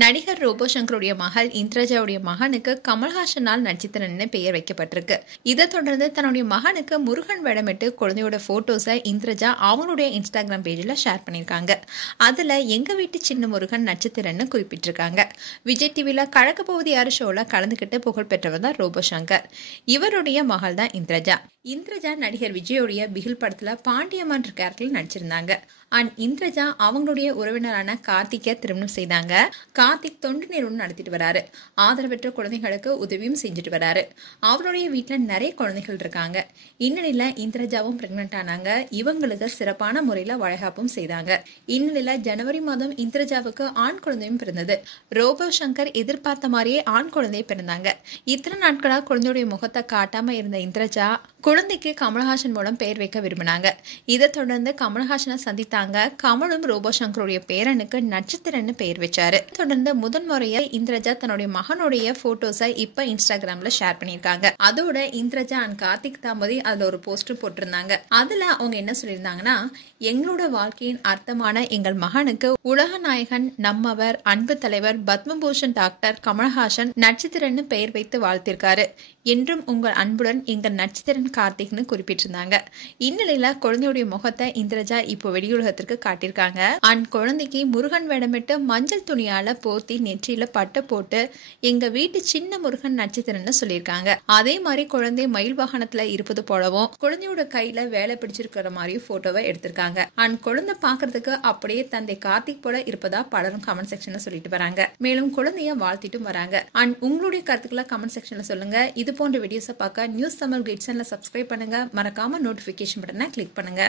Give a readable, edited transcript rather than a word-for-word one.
நடிகர் ரோபோ சங்கருடைய மகள் இந்திரஜாவுடைய மகனுக்கு கமல்ஹாசனால் நட்சத்திரன்னு பெயர் வைக்கப்பட்டிருக்கு. இதை தொடர்ந்து தன்னுடைய மகனுக்கு முருகன் வேடமிட்டு குழந்தையோட போட்டோஸை இந்திரஜா அவங்களுடைய இன்ஸ்டாகிராம் பேஜில் ஷேர் பண்ணியிருக்காங்க. அதுல எங்க வீட்டு சின்ன முருகன் நட்சத்திரன்னு குறிப்பிட்டிருக்காங்க. விஜய் டிவில கழக போவது யாரு ஷோல கலந்துகிட்டு புகழ் பெற்றவர் தான் ரோபோ சங்கர். இவருடைய மகள் தான் இந்திரஜா. இந்திரஜா நடிகர் விஜயோடைய பிகில் படத்துல பாண்டியம்மன் கேரக்டரில் நடிச்சிருந்தாங்க. அண்ட் இந்திரஜா அவங்களுடைய உறவினரான கார்த்திகை திருமணம் செய்தாங்க. கார்த்திக் தொண்டு நிறுவனம் நடத்திட்டு வராரு. ஆதரவற்ற குழந்தைகளுக்கு உதவியும் செஞ்சுட்டு வராரு. அவருடைய வீட்டுல நிறைய குழந்தைகள் இருக்காங்க. இந்நிலையில இந்திரஜாவும் பிரெக்னென்ட் ஆனாங்க. இவங்களுக்கு சிறப்பான முறையில வளைகாப்பும் செய்தாங்க. இந்நிலையில ஜனவரி மாதம் இந்திரஜாவுக்கு ஆண் குழந்தையும் பிறந்தது. ரோபோ சங்கர் எதிர்பார்த்த மாதிரியே ஆண் குழந்தை பிறந்தாங்க. இத்தனை நாட்களா குழந்தையுடைய முகத்தை காட்டாம இருந்த இந்திரஜா குழந்தைக்கு கமல்ஹாசன் மூலம் பெயர் வைக்க விரும்பினாங்க. இதை தொடர்ந்து கமல்ஹாசனை சந்தித்தாங்க. கமலும் ரோபோ சங்கருடைய பேரனுக்கு நட்சத்திரன்னு பெயர் வச்சாரு. தொடர்ந்து முதன் முறையா இந்திரஜா தன்னுடைய மகனுடைய போட்டோஸை இப்ப இன்ஸ்டாகிராம்ல ஷேர் பண்ணிருக்காங்க. அதோட இந்திரஜா அண்ட் கார்த்திக் தம்பதி அதுல ஒரு போஸ்டர் போட்டிருந்தாங்க. அதுல அவங்க என்ன சொல்லியிருந்தாங்கன்னா, எங்களோட வாழ்க்கையின் அர்த்தமான எங்கள் மகனுக்கு உலக நாயகன், நம்மவர், அன்பு தலைவர், பத்மபூஷன் டாக்டர் கமல்ஹாசன் நட்சத்திரன்னு பெயர் வைத்து வாழ்த்திருக்காரு. என்றும் உங்கள் அன்புடன் எங்கள் நட்சத்திரன் கார்த்திக்னு குறிப்பிட்டிருந்தாங்க. இந்நிலையில குழந்தையுடைய முகத்தை இந்திரஜா இப்போ வெளியுலகத்திற்கு காட்டியிருக்காங்க. அண்ட் குழந்தைக்கு முருகன் வேடமிட்டு மஞ்சள் துணியால போர்த்தி நெற்றியில பட்டை போட்டு எங்க வீட்டு சின்ன முருகன் நட்சத்திரம்னு சொல்லியிருக்காங்க. அதே மாதிரி குழந்தை மயில் வாகனத்துல இருப்பது போலவும் குழந்தையோட கையில வேலை பிடிச்சிருக்கிற மாதிரியும் போட்டோவை எடுத்திருக்காங்க. அண்ட் குழந்தை பாக்குறதுக்கு அப்படியே தந்தை கார்த்திக் போல இருப்பதா பலரும் கமெண்ட் செக்ஷன்ல சொல்லிட்டு வராங்க. மேலும் குழந்தைய வாழ்த்திட்டும் வராங்க. அண்ட் உங்களுடைய கருத்துக்களை கமெண்ட் செக்ஷன்ல சொல்லுங்க. இது போன்ற வீடியோஸை பார்க்க நியூஸ் தமிழ் கிளிட்ஸ் சேனலை சப்ஸ்கிரைப் பண்ணுங்க. மறக்காம நோட்டிபிகேஷன் பட்டனை கிளிக் பண்ணுங்க.